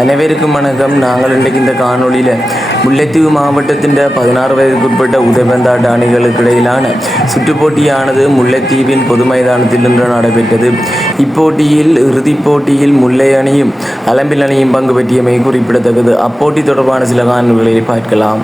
அனைவருக்கும் வணக்கம். நாங்கள் இன்றைக்கு இந்த காணொலியில் முல்லைத்தீவு மாவட்டத்தின் 16 வயதுக்குட்பட்ட உதைபந்தாட்ட அணிகளுக்கு இடையிலான சுற்றுப்போட்டியானது முல்லைத்தீவின் பொது மைதானத்தில் இன்று நடைபெற்றது. இப்போட்டியில் இறுதிப் போட்டியில் முல்லை அணியும் அலம்பில் அணியும் பங்கு பெற்றியமை குறிப்பிடத்தக்கது. அப்போட்டி தொடர்பான சில காணொலிகளை பார்க்கலாம்.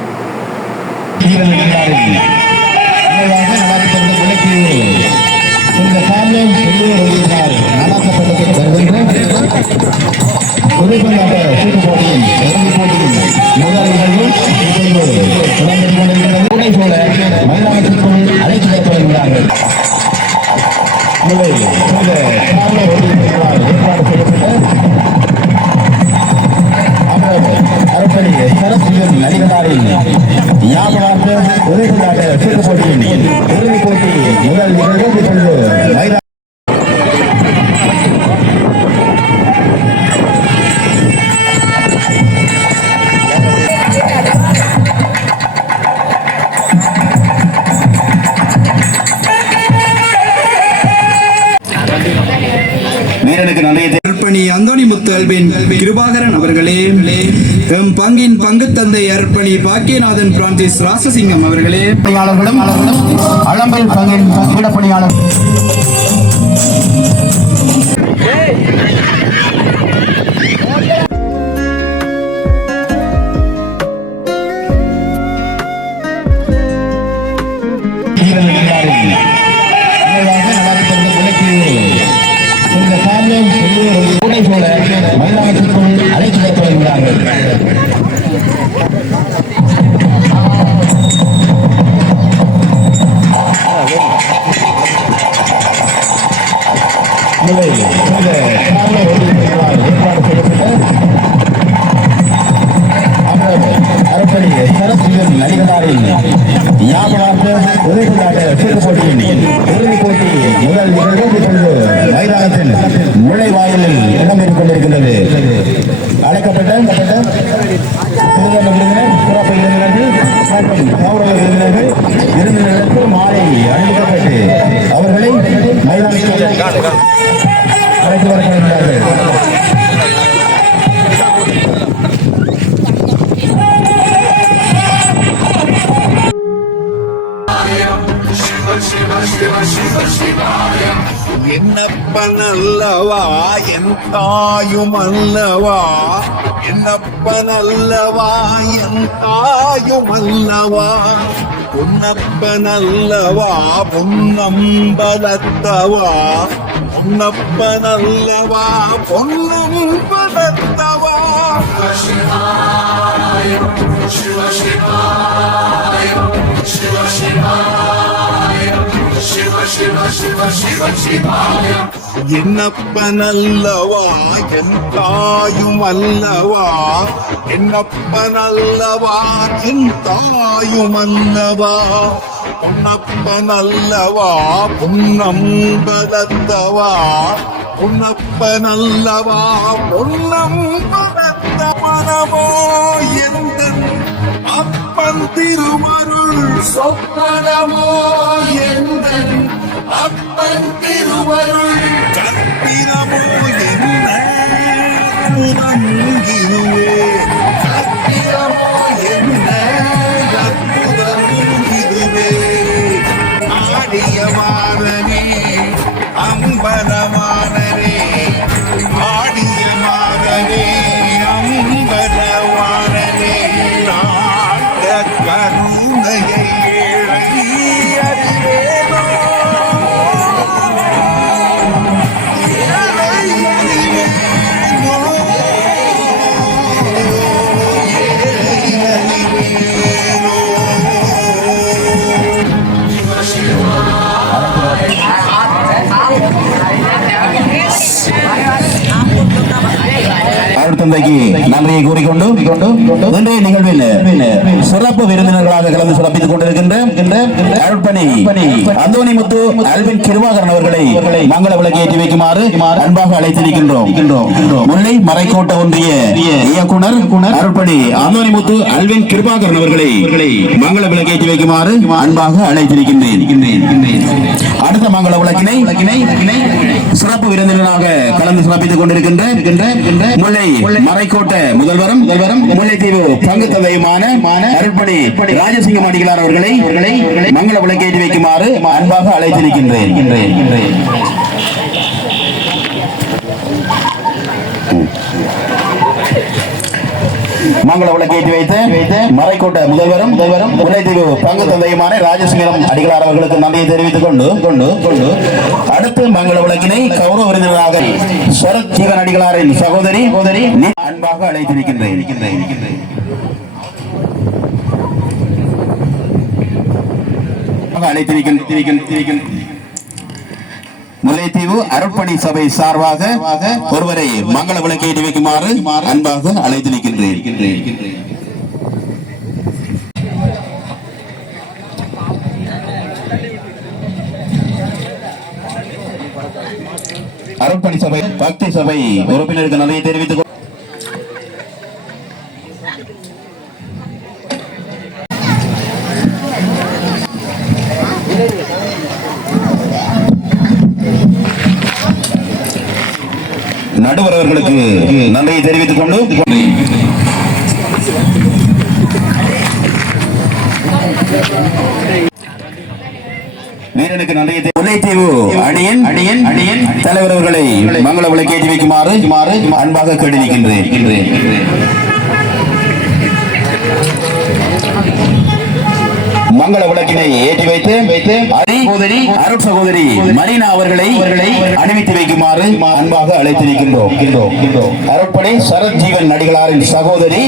அந்தோணி முத்து அல்பின் கிருபாகரன் அவர்களே, எம் பங்கின் பங்கு தந்தை அர்ப்பணி பாக்கியநாதன் பிரான்சிஸ் ராசசிங்கம் அவர்களே, பணியாளர்களும் அலம்பல் பங்கின் பங்கிட பணியாளர் முல்லைவாயிலில் இடம்பெற்றுக் கொண்டிருக்கின்றது. அழைக்கப்பட்ட விருந்தினருக்கு மாலை அணிவிக்கப்பட்டு அவர்களை மைதானத்தில் அழைத்து வரப்படுகிறார்கள். என்னப்பனல்லவா என் தாயும் அல்லவா, என்னப்பனல்லவா என் தாயும் அல்லவா, பொன்னப்பனல்லவா பொன்னம்பலத்தவா, பொன்னப்பனல்லவா பொன்னம்பலத்தவா. என்னப்பனல்லவா என் தாயும் அல்லவா, என்னப்பனல்லவா என் தாயும் அல்லவா, பொன்னப்பனல்லவா பொன்னம்பலத்தவா, பொன்னப்பனல்லவா பொன்னம்பலத்தவனவோ எந்தன் அப்பன் திருமருள் சொப்பனமோ எந்தன் அப்பன் திருமருள் கற்பினமோ என்ன புதங்கிருவே, கற்பினமோ என்ன அற்புதங்கிருவே. ஆடியமானனே அம்பலமானனே, ஆடியமானனே அம்பலமானனே, நாட்ட கருணையை அறிவேனோ தந்தைக்கு நன்றியை கூறிக்கொண்டு இன்றைய நிகழ்வில் சிறப்பு விருந்தினர்களாக கலந்து சிறப்பித்துக் கொண்டிருக்கின்ற அருட்பணி அந்தோணி முத்து அல்பின் கிருபாகரன் அவர்களை மங்கள விளக்கு ஏற்றி வைக்குமாறு அன்பாக அழைத்திருக்கின்றோம். முல்லை மறைக்கோட்ட ஒன்றிய இயக்குனர் அருட்பணி அந்தோணி முத்து அல்பின் கிருபாகரன் அவர்களை மங்கள விளக்கு ஏற்றி வைக்குமாறு அன்பாக அழைத்திருக்கின்றேன். அடுத்த மங்கள விளக்கினை சிறப்பு விருந்தினராக கலந்து சிறப்பித்துக் கொண்டிருக்கின்ற முல்லை மறைக்கோட்டை முதல்வரும் முல்லைத்தீவு பங்கு தந்தையுமான அருட்பணி ராஜசிங்கம் அடிகளார் அவர்களை மங்கள விளக்கேற்றி வைக்குமாறு அன்பாக அழைத்திருக்கின்றேன். மங்கள விளக்கேற்றி வைத்து மறைக்கோட்டை முதல்வரும் முல்லைத்தீவு பங்கு தந்தையுமான ராஜசிங்கம் அடிகளார் அவர்களுக்கு நன்றியை தெரிவித்துக் கொண்டு அடுத்து மங்கள விளக்கினை கௌரவ விருந்தினராக சரத் ஜீவன் அடிகளாரின் சகோதரி அன்பாக அழைத்திருக்கின்றேன். முல்லைத்தீவு அருட்பணி சபை சார்பாக ஒருவரை மங்கள விளக்கேற்றி வைக்குமாறு அன்பாக அழைத்திருக்கின்றேன். அருட்பணி சபை பக்தி சபை உறுப்பினருக்கு நன்றியை தெரிவித்துக் நடுவர் அவர்களுக்கு நன்றியை தெரிவித்துக் கொண்டு வீரனுக்கு நன்றியை முல்லைத்தீவு அடியன் தலைவர் அவர்களை மங்கள விளக்கேற்றி வைக்குமாறு அன்பாக கேட்டிருக்கின்றேன். மங்கள விளக்கினை ஏற்றி வைத்து அருட் சகோதரி மரீனா அவர்களை அணிவித்து வைக்குமாறு அன்பாக அழைத்திருக்கின்றோம். அருட்பணி சரத் ஜீவன் அடிகளாரின் சகோதரி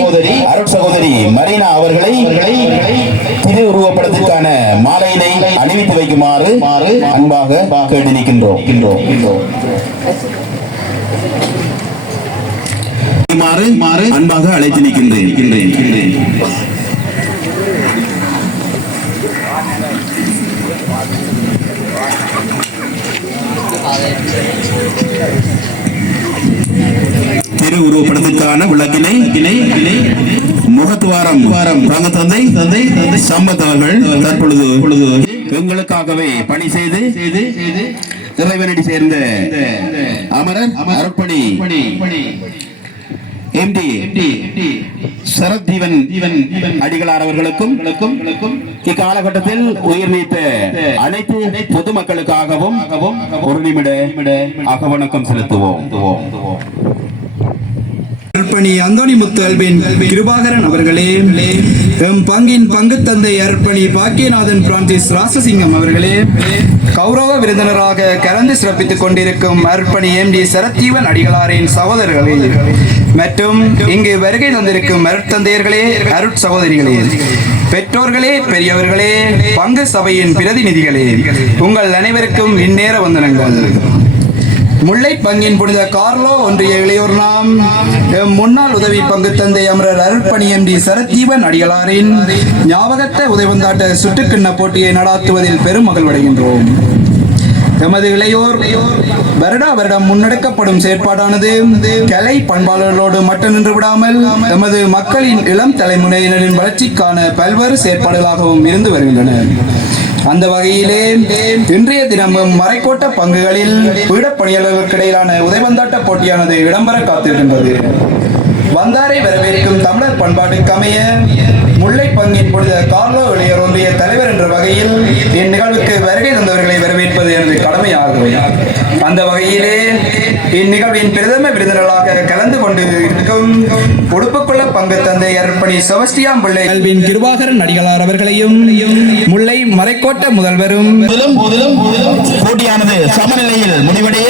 அருட் சகோதரி மரீனா அவர்களை திரு உருவப்படத்திற்கான மாலையினை அணிவித்து வைக்குமாறு அன்பாக கேட்டிருக்கின்றோம். அன்பாக அழைத்திருக்கின்றேன். திரு உருவப்படத்திற்கான விளக்கினை முகத்துவாரம் பங்கு தந்தை சம்பத் அவர்கள் தற்பொழுது எங்களுக்காகவே பணி செய்து இறைவனடி சேர்ந்த அமரர் அருட்பணி எம்டி சரத் ஜீவன் அடிகளார் அவர்களுக்கும் இக்காலகட்டத்தில் உயிர் நீத்த அனைத்து பொதுமக்களுக்காகவும் ஒரு நிமிட அகவணக்கம் செலுத்துவோம். அர்ப்பணி அந்தோணி முத்து அல்பின் கிருபாகரன் அவர்களே, எம் பங்கின் பங்கு தந்தை அர்ப்பணி பாக்கியநாதன் பிரான்சிஸ் ராசசிங்கம் அவர்களே, கௌரவ விருந்தினராக கலந்து சிறப்பித்துக் கொண்டிருக்கும் அர்ப்பணி எம்டி சரத்ஜீவன் அடிகளாரின் சகோதரர்களே மற்றும் இங்கு வருகை தந்திருக்கும் அருட்தந்தையர்களே, அருட் சகோதரிகளே, பெற்றோர்களே, பெரியவர்களே, பங்கு சபையின் பிரதிநிதிகளே, உங்கள் அனைவருக்கும் இந்நேர வந்தனங்கள். முல்லை பங்கின் புனித கார்லோ ஒன்றிய இளையோர் நாம் முன்னாள் உதவி பங்கு தந்தை அமரர் அருட்பணி எம்டி சரத்ஜீவன் அடிகளாரின் ஞாபகத்தை உதயவந்தாட்ட சுட்டுக்கிண்ண போட்டியை நடாத்துவதில் பெரும் மகிழ்வடைகின்றோம். எமது இளையோர் வருடம் முன்னெடுக்கப்படும் செயற்பாடானது கலை பண்பாளர்களோடு மட்டும் நின்று விடாமல் எமது மக்களின் இளம் தலைமுறையினரின் வளர்ச்சிக்கான பல்வேறு செயற்பாடுகளாகவும் இருந்து வருகின்றன. அந்த வகையிலே இன்றைய தினமும் மறைக்கோட்ட பங்குகளில் பீடப்பணியாளர்களுக்கு இடையிலான உதைவந்தாட்ட போட்டியானது இடம்பெற காத்திருக்கின்றது. வந்தாரை வரவேற்கும் தமிழர் பண்பாட்டுக்கு அமைய முல்லை பங்கின் புனித கார்லோ இளையோர் ஒன்றிய தலைவர் என்ற வகையில் இந்நிகழ்வுக்கு வருகை தந்தவர்களை வரவேற்பது எனது கடமையாகும். அந்த வகையிலே இந்நிகழ்வின் பிரதம விருந்தினர்களாக கலந்து கொண்டு இருக்கும் உடுப்புக்குள்ள பங்கு தந்தை அர்ப்பணி செபஸ்டியான் பிள்ளை கல்வின் கிருபாகரன் அடிகளார் அவர்களையும் முல்லை மறைக்கோட்ட முதல்வரும் போட்டியானது சமநிலையில் முடிவடைய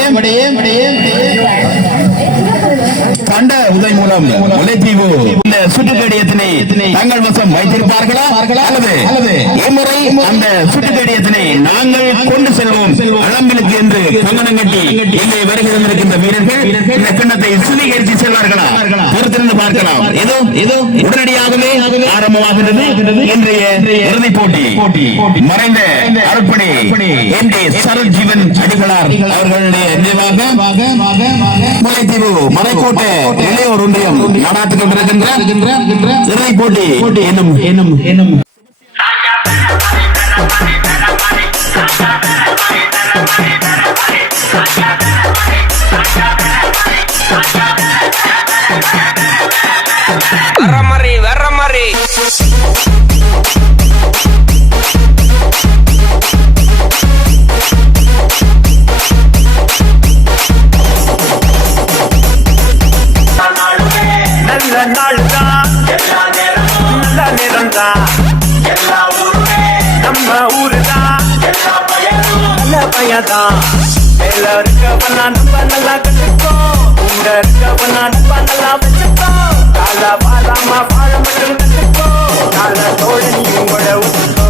கண்ட உதவி மூலம் முல்லைத்தீவு இந்த சுற்றுக்கடியத்தினை தங்கள் வசம் வைத்திருப்பார்களா அல்லது இம்முறை அந்த சுற்றுக்கடியத்தினை நாங்கள் கொண்டு செல்வோம் அளம்பிலுக்கு என்று கங்கணம் கட்டி இங்கே வருகிறது இருக்கின்ற வீரர்கள் இந்த கிண்ணத்தை சுவீகரித்து செல்வார்களா? பொறுத்திருந்து பார்க்கலாம். ஏதோ உடனடியாகவே ஆரம்பமாகின்றது இன்றைய இறுதிப் போட்டி. மறைந்த அருட்பணி எம்டி சரத் ஜீவன் அடிகளார் அவர்களுடைய நினைவாக முல்லைத்தீவு மறைக்கோட்டை இளையோர் ஒன்றியம் நடாத்திக் கொண்டிருக்கின்ற இறுதிப் போட்டி என்னும் வர மாதிரி நல்ல நாள் தான் நல்ல நேரம் தான் நம்ம ஊரு தான் நல்ல பையதான் மேல இருக்கவனா நம்ம நல்லா கட்டுக்கோ உங்க இருக்கவனா நம்ம நல்லா வச்சுக்கோ கால வாராம வாழ மட்டும் கட்டுக்கோ கால தோழ நீ உங்கள ஊத்துக்கோ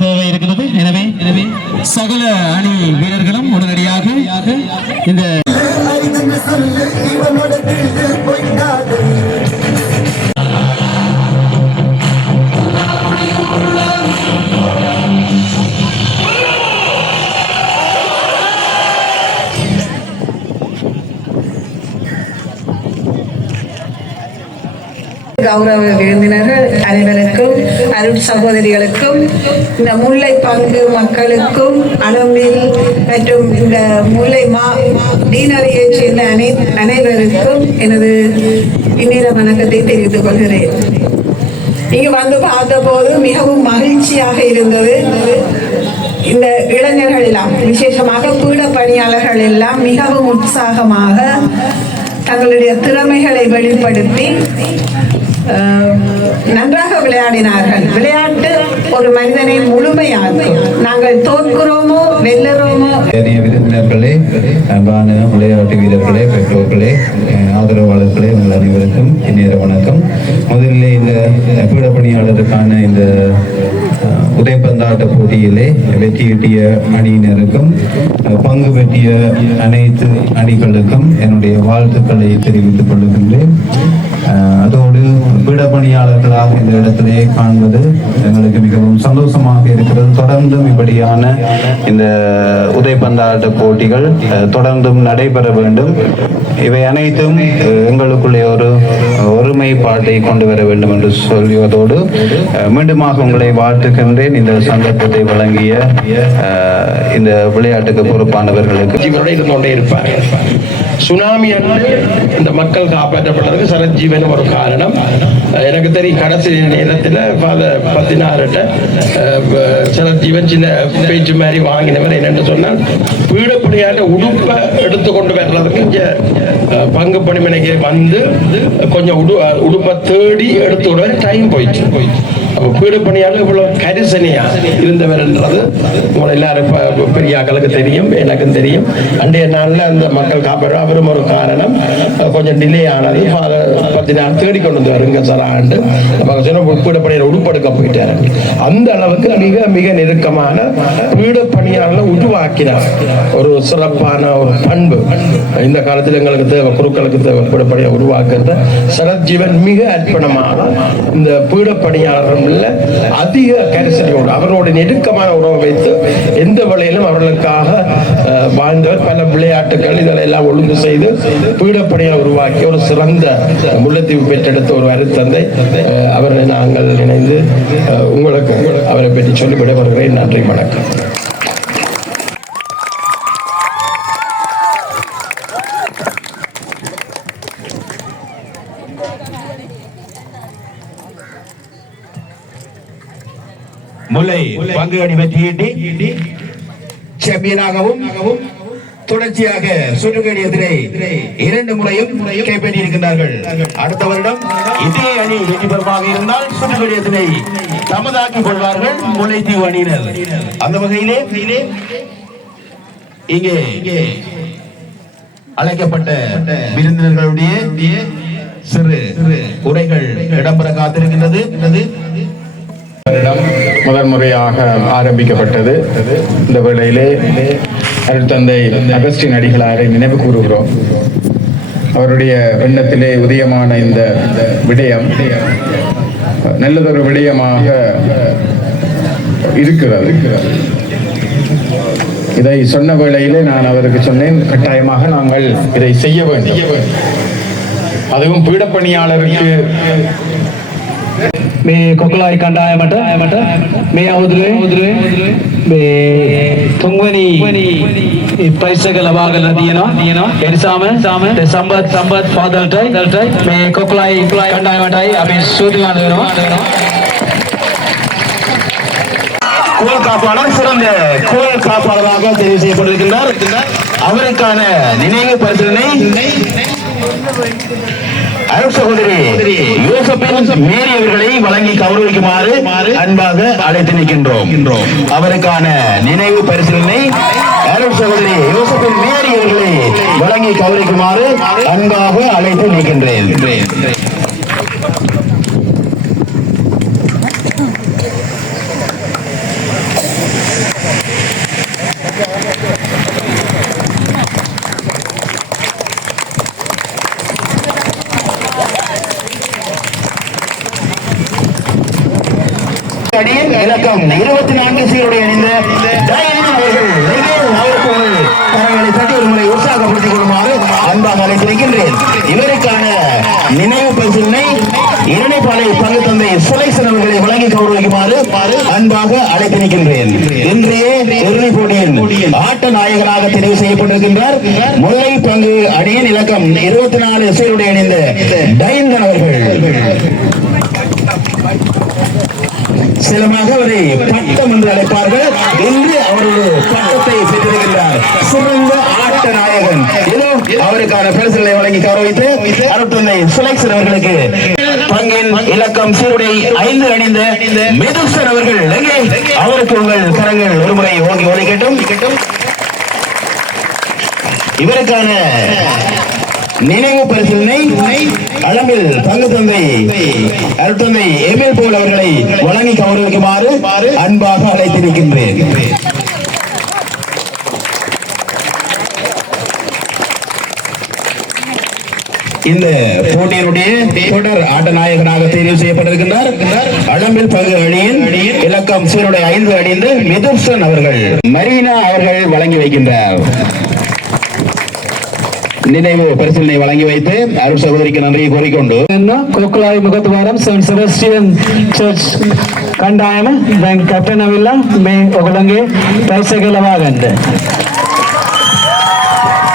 தேவை இருக்கிறது. எனவே சகல அணி வீரர்களும் உடனடியாக இந்த கௌரவ விருந்தினர்கள் அனைவருக்கும், அருள் சகோதரிகளுக்கும், இந்த முல்லை பங்கு மக்களுக்கும், அளம்பில் மற்றும் இந்த முல்லை டீனரையைச் சேர்ந்த அனைவருக்கும் எனது இந்நேர வணக்கத்தை தெரிவித்துக் கொள்கிறேன். இங்கு வந்து பார்த்தபோது மிகவும் மகிழ்ச்சியாக இருந்தது. இந்த இளைஞர்கள் எல்லாம், விசேஷமாக பீட பணியாளர்கள் எல்லாம் மிகவும் உற்சாகமாக தங்களுடைய திறமைகளை வெளிப்படுத்தி நன்றாக விளையாடினார்கள். விளையாட்டு ஒரு மனிதனை முழுமையாக்கும். நாங்கள் தோற்கிறோமோ வெல்லுறோமோ. விருந்தினர்களே, அன்பான விளையாட்டு வீரர்களே, பெற்றோர்களே, ஆதரவாளர்களே, உங்கள் அனைவருக்கும் இந்நேர வணக்கம். முதலில் இந்த பீடப்பணியாளருக்கான இந்த உதைப்பந்தாட்ட போட்டியிலே வெற்றியீட்டிய அணியினருக்கும் பங்கு பெற்றிய அனைத்து அணிகளுக்கும் என்னுடைய வாழ்த்துக்களை தெரிவித்துக் கொள்கின்றேன். அதோடு பீடப்பணியாளர்களாக இந்த இடத்திலே காண்பது எங்களுக்கு மிகவும் சந்தோஷமாக இருக்கிறது. தொடர்ந்தும் இப்படியான இந்த உதைப்பந்தாட்ட போட்டிகள் தொடர்ந்தும் நடைபெற வேண்டும். இவை அனைத்தும் எங்களுக்குள்ளே ஒரு ஒருமைப்பாட்டை கொண்டு வர வேண்டும் என்று சொல்வதோடு மீண்டுமாக உங்களை வாழ்த்துகின்றேன். இந்த சந்தர்ப்பத்தை வழங்கிய இந்த விளையாட்டுக்கு பொறுப்பானவர்களுக்கு இருந்து கொண்டே இருப்பார். சுனாமி அன்று இந்த மக்கள் காப்பாற்றப்பட்டதுக்கு சரஜீவன் ஒரு காரணம். எனக்கு தெரியும் கடைசி நேரத்தில் 16 சரஜீவன் சின்ன பேச்சு மாதிரி வாங்கினவர். என்னென்று சொன்னால், பீடப்படியாட்ட உடுப்பை எடுத்துக்கொண்டு வர்றதுக்கு இங்கே பங்கு பணிமனைக்கு வந்து கொஞ்சம் உடுப்பை தேடி எடுத்து விட டைம் போயிடுச்சு. அப்போ பீடப்பணியாளர் இவ்வளோ கரிசனையா இருந்தவர்ன்றது உங்களை எல்லாரும் பெரிய ஆக்களுக்கு தெரியும், எனக்கும் தெரியும். அன்றைய நாளில் அந்த மக்கள் காப்பாற்ற அவரும் ஒரு காரணம். கொஞ்சம் டிலே ஆனது. 10 நாள் தேடி கொண்டு வந்து வருங்க சார் ஆண்டு பீடப்பணியாளர் உடுப்படுக்க போயிட்டாரு. அந்த அளவுக்கு மிக மிக நெருக்கமான பீடப்பணியாளர்களை உருவாக்கினார். ஒரு சிறப்பான ஒரு பண்பு இந்த காலத்தில் எங்களுக்கு தேவை, குருக்களுக்கு தேவை. பீடப்பணியாளர் உருவாக்குறது சரஜீவன் மிக அர்ப்பணமான இந்த பீடப்பணியாளர் அதிக கரிசனையோடு அவரோட நெருக்கமான உறவை வைத்து எந்த வழியிலும் அவர்களுக்காக வாழ்ந்தவர். பல விளையாட்டுகள் இதெல்லாம் ஒழுங்கு செய்து பீடப்பணியாளர் உருவாக்கி ஒரு சிறந்த முல்லைத்தீவு பெற்றெடுத்த ஒரு அருத்தந்தை. அவரை நாங்கள் இணைந்து உங்களுக்கு அவரை பற்றி சொல்லி விடைபெறுகிறேன். நன்றி, வணக்கம். முல்லை பங்கு அணி வெற்றியீட்டி சாம்பியனாகவும் தொடர்ச்சியாக சுற்றுக்கடியத்திலே 2 முறையும் கைப்பற்றியிருக்கின்றார்கள். அடுத்த வருடம் இதே அணி வெற்றி பெறுமாக இருந்தால் சுற்றுக்கடியத்தினை தமதாக்கிக் கொள்வார்கள் முல்லைத்தீவு அணியினர். அந்த வகையிலே இங்கே அழைக்கப்பட்ட விருந்தினர்களுடைய சிறு உரைகள் இடம்பெற காத்திருக்கின்றது. முதன்முறையாக ஆரம்பிக்கப்பட்டது. இந்த வேளையிலே அருட்தந்தை அகஸ்டின் அடிகளாரை நினைவு கூறுகிறோம். அவருடைய எண்ணத்திலே உதயமான இந்த விடயம் நல்லதொரு விடயமாக இருக்கிறது. இதை சொன்ன வேளையிலே நான் அவருக்கு சொன்னேன், கட்டாயமாக நாங்கள் இதை செய்ய வேண்டும். அதுவும் பீடப்பணியாளருக்கு මේ කොකලායි කණ්ඩායමට මේ අවුරුද්දේ මේ 3 වෙනි ප්‍රයිස් එක ලබා ගන්න තියෙනවා. ඒ නිසාම සම්බත් ෆාදර්ටයි මේ කොක්ලයි කණ්ඩායමටයි අපි ස්තුතිවන්ත වෙනවා. கோல் காப்பாளர் சிறந்த கோல் காப்பாளராக தெரிவு செய்யப்பட்டிருக்கின்றார். அவருக்கான நினைவு பரிசினை அருள் சகோதரி யோசப்பின் மேரி அவர்களை வழங்கி கௌரவிக்குமாறு அன்பாக அழைத்து நிற்கின்றோம். அவருக்கான நினைவு பரிசினை அருள் சகோதரி யோசப்பின் மேரி அவர்களை வழங்கி கௌரவிக்குமாறு அன்பாக அழைத்து நிற்கின்றேன். இலக்கம் 24 சீருடைய அணிந்த அவருக்கு கரங்களை தட்டி ஒரு முறை உற்சாகப்படுத்திக் கொள்ளுமாறு அன்பாக அழைத்திருக்கின்றேன். இவருக்கான நினைவு பரிசினை இரணைப்பாளை பங்கு தந்தை சுலைசன் அவர்களை வழங்கி கௌரவிக்குமாறு அன்பாக அழைத்திருக்கின்றேன். இன்றைய இறுதிப் போட்டியின் ஆட்ட நாயகராக தெரிவு செய்யப்பட்டிருக்கின்றார் முல்லை பங்கு அணியின் இலக்கம் 24 சீருடைய அணிந்த டைந்தன் அவர்கள். சிலமாக அவரை பட்டம் என்று அழைப்பார்கள். இன்று அவரது பட்டத்தை பெற்றிருக்கின்றார் சிறந்த ஆட்ட நாயகன். இதோ அவருக்கான பரிசுகளை வழங்கி கௌரவித்து அருட்தந்தை சுலைசன் அவர்களுக்கு பங்கின் இலக்கம் சீருடை 5 அணிந்த மெதுசன் அவர்கள் எங்கே அவருக்கு உங்கள் கரங்கள் ஒருமுறை ஓங்கி ஒலிக்கட்டும். இவருக்கான நினைவு பரிசினை அளவில் பங்கு தந்தை அருட்தந்தை எம்எல் போல் அவர்களை வழங்கி கௌரவிக்குமாறு அன்பாக அழைத்திருக்கின்றேன். இந்த போட்டியினுடைய தொடர் ஆட்ட நாயகனாக தெரிவு செய்யப்பட்டிருக்கின்றார் அளம்பில் பங்கு அணியின் இலக்கம் சீருடைய 5 அணிந்து மெதுசன் அவர்கள். மரீனா அவர்கள் வழங்கி வைக்கின்றார். நினைவு பரிசீலனை வழங்கி வைத்து அருள் சகோதரிக்கு நன்றியை கூறிக்கொண்டு කොක්ලායි මුගතුවාරම් සෙන්ට් සෙබස්ටියන් චර්ච් කණ්ඩායම දැන් කැප්ටන් අවිල්ලා මේ ඔයගොල්ලන්ගේ ප්‍රයිස් එක ලබා ගන්න.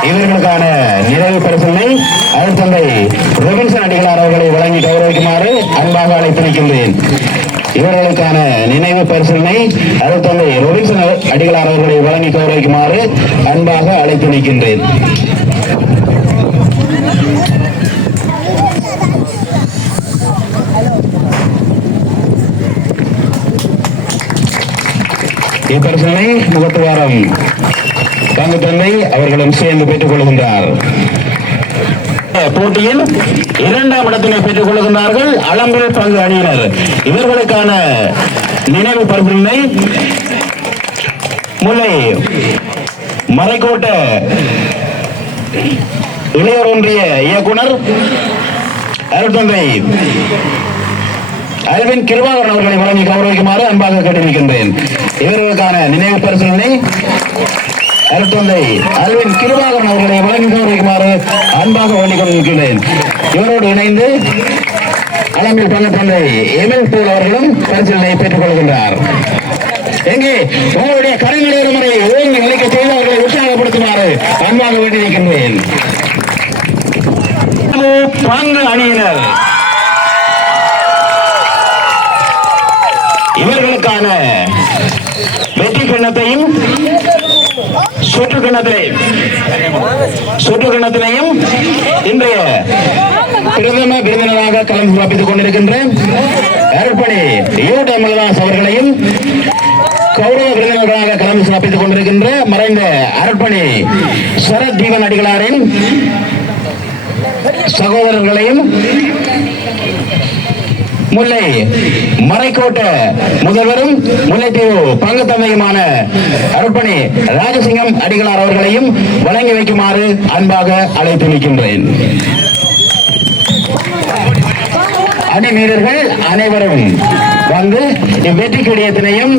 இவர்களுக்கான நினைவு பரிசீலனை அருள் தந்தை ரொபின்சன் அடிகளார் அவர்களை வழங்கி கௌரவிக்குமாறு அன்பாக அழைத்து நிற்கின்றேன். இவர்களுக்கான நினைவு பரிசீலனை அருள் தந்தை ரொபின்சன் அடிகளார் அவர்களை வழங்கி கௌரவிக்குமாறு அன்பாக அழைத்து நிற்கின்றேன். இப்பரிசனை முகத்துவாரம் பங்கு தந்தை அவர்களும் சேர்ந்து பெற்றுக் கொள்கின்றார். போட்டியில் 2ஆம் இடத்தினை பெற்றுக் கொள்கின்றார்கள் அளம்பில் பங்கு அணியினர். இவர்களுக்கான நினைவு பரிசனை முல்லை மறைக்கோட்ட இளையோர் ஒன்றிய இயக்குனர் அருட்தந்தை அல்வின் கிருபாகரன் அவர்களை வழங்கி கௌரவிக்குமாறு அன்பாக கேட்டிருக்கின்றேன். இவர்களுக்கான நினைவு பரிசீலனை அருட்தந்தை அல்வின் கிருபாகரன் அவர்களை வழங்கி கௌரவிக்குமாறு அன்பாக வேண்டிக் கொண்டிருக்கின்றேன். இவரோடு இணைந்து அளம்பில் பங்கு தந்தை எம்எல் போல் அவர்களும் பரிசீலனை பெற்றுக் கொள்கின்றார். எங்கே உங்களுடைய கரங்களை ஒரு முறை ஓங்கி நிலைக்க செய்து அவர்களை உற்சாகப்படுத்துமாறு அன்பாக வேண்டியிருக்கின்றேன். பங்கு அணியினர் இவர்களுக்கான வெற்றி கிண்ணத்தையும் சுற்று கிண்ணத்திலையும் இன்றைய பிரதம விருந்தினராக கலந்து சிறப்பித்துக் கொண்டிருக்கின்ற அருட்பணி யூடமலதாஸ் அவர்களையும் கௌரவ விருந்தினர்களாக கலந்து சிறப்பித்துக் கொண்டிருக்கின்ற மறைந்த அருட்பணி சரத் தீபன் அடிகளாரின் சகோதரர்களையும் முல்லை மறைக்கோட்ட முதல்வரும் முல்லைத்தீவு பங்கு தந்தையுமான அருட்பணி ராஜசிங்கம் அடிகளார் அவர்களையும் வழங்கி வைக்குமாறு அன்பாக அழைத்து நிற்கின்றேன். அணி வீரர்கள் அனைவரும் வந்து வெற்றி கேடயத்தினையும்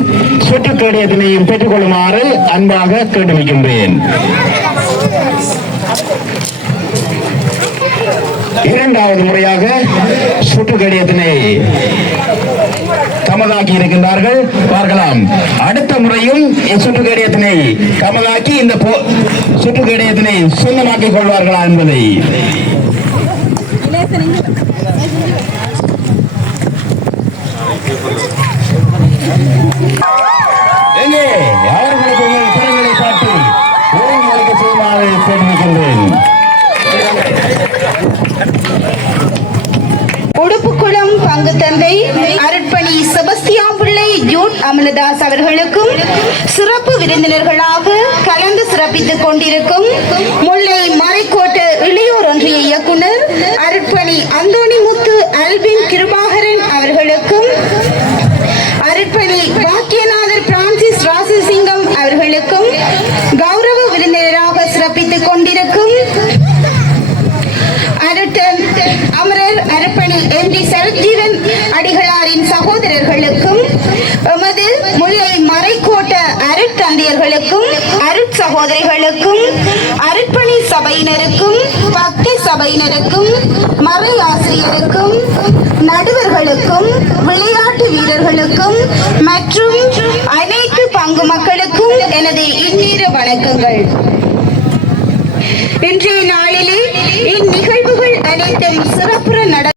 சுற்று கேடயத்தினையும் பெற்றுக் கொள்ளுமாறு அன்பாக கேட்டு வைக்கின்றேன். இரண்டாவது முறையாக சுற்று கேடயத்தினை தமதாக்கி சொந்தமாக்கி இருக்கின்றார்கள். பார்க்கலாம். அடுத்த முறையும் சுற்றுக்கேடயத்தினை கமலாக்கி இந்த சுற்றுக்கேடயத்தினை சொந்தமாக்கிக் கொள்வார்களா என்பதை எங்கே அவர்களுக்கு உங்கள் திறன்களை காட்டி ஓய்வு செய்யுமாறு தெரிவிக்கின்றேன். உடுப்புக்குளம் பங்கு தந்தை அருட்பணி செபஸ்தியான் பிள்ளை ஜூட் அமலதாஸ் அவர்களுக்கும் சிறப்பு விருந்தினர்களாக கலந்து சிறப்பித்துக் கொண்டிருக்கும் முல்லை மறைக்கோட்டு இளையோர் ஒன்றிய இயக்குனர் அருட்பணி அந்தோணி முத்து அல்பின் கிருபாகரன் அவர்களுக்கும் அருட்பணி பாக்கியநாதர் பிரான்சிஸ் ராசசிங்கம் அவர்களுக்கும் கௌரவ விருந்தினராக சிறப்பித்துக் கொண்டிருக்கும் அமரர் அருட்பணி எம்.டி. சரஜீவன் அடிகளாரின் சகோதரர்களுக்கும் எமது முல்லை மறைக்கோட்ட அருட்தந்தையர்களுக்கும் அருட்சகோதரிகளுக்கும் அருட்பணி சபையினருக்கும் பக்தி சபையினருக்கும் மறை ஆசிரியருக்கும் நடுவர்களுக்கும் விளையாட்டு வீரர்களுக்கும் மற்றும் அனைத்து பங்கு மக்களுக்கும் எனது இந்நேர வணக்கங்கள். இன்றைய நாளிலே இந்நிகழ்வுகள் அனைத்தும் சிறப்புற